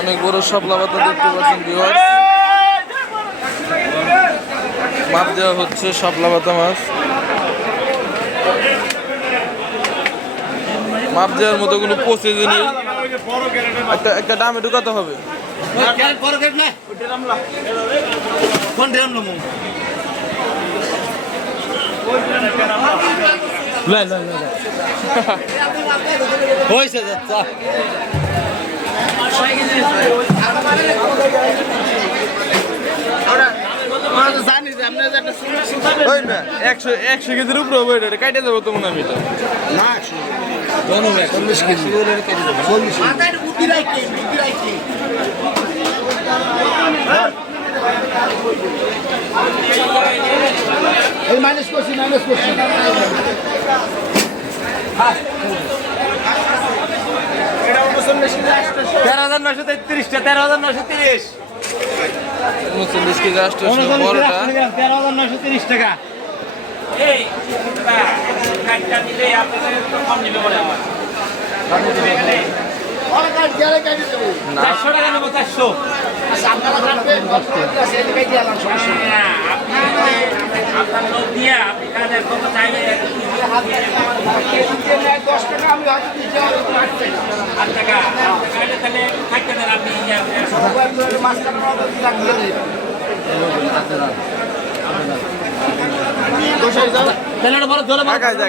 অনেক বড় শাপলা পাতা দেখতে পাচ্ছেন ভিউয়ার্স। মাপ দেওয়া হচ্ছে শাপলা পাতা মাছ। মাপ দেওয়ার মতো কোনো প্রসেস নেই, একটা দামে ঢুকাতে হবে। একশো কেজির উপরে হবে, এটা কাটে যাবো তো মনে হয়। এটা মাইনাস করছি 13,933 13,930 39 কেজি আসছে বড়টা। 13,930 টাকা।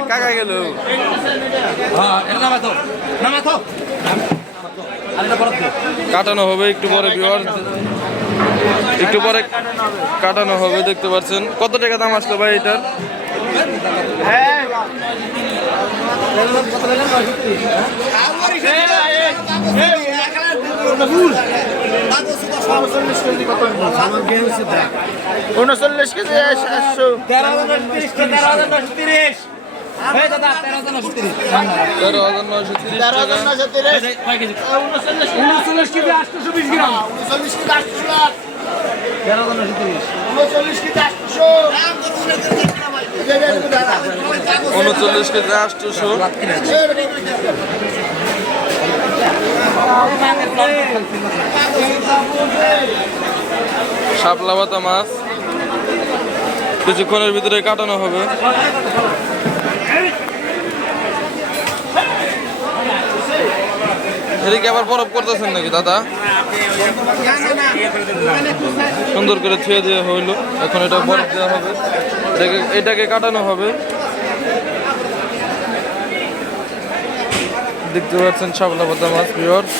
কাকা গেল কাটানো হবে একটু পরে ভিউয়ার্স, একটু পরে কাটানো হবে। দেখতে পাচ্ছেন কত টাকা দাম আসলো ভাই এটার? ঊনচল্লিশ কেজি 700 13,930 টাকা। 39 কেজি 820 গ্রাম। 39 কেজি 800 39 কেজি 800 39 কেজি 800। শাপলা পাতা মাছ কিছুক্ষণের ভিতরে কাটানো হবে। এদিকে আবার বরফ করতেছেন নাকি দাদা? সুন্দর করে থুয়ে দেওয়া হইলো, এখন এটা বরফ দেওয়া হবে, এটাকে কাটানো হবে। দেখতে পাচ্ছেন শাপলা পাতা মাছ ভিউয়ার্স।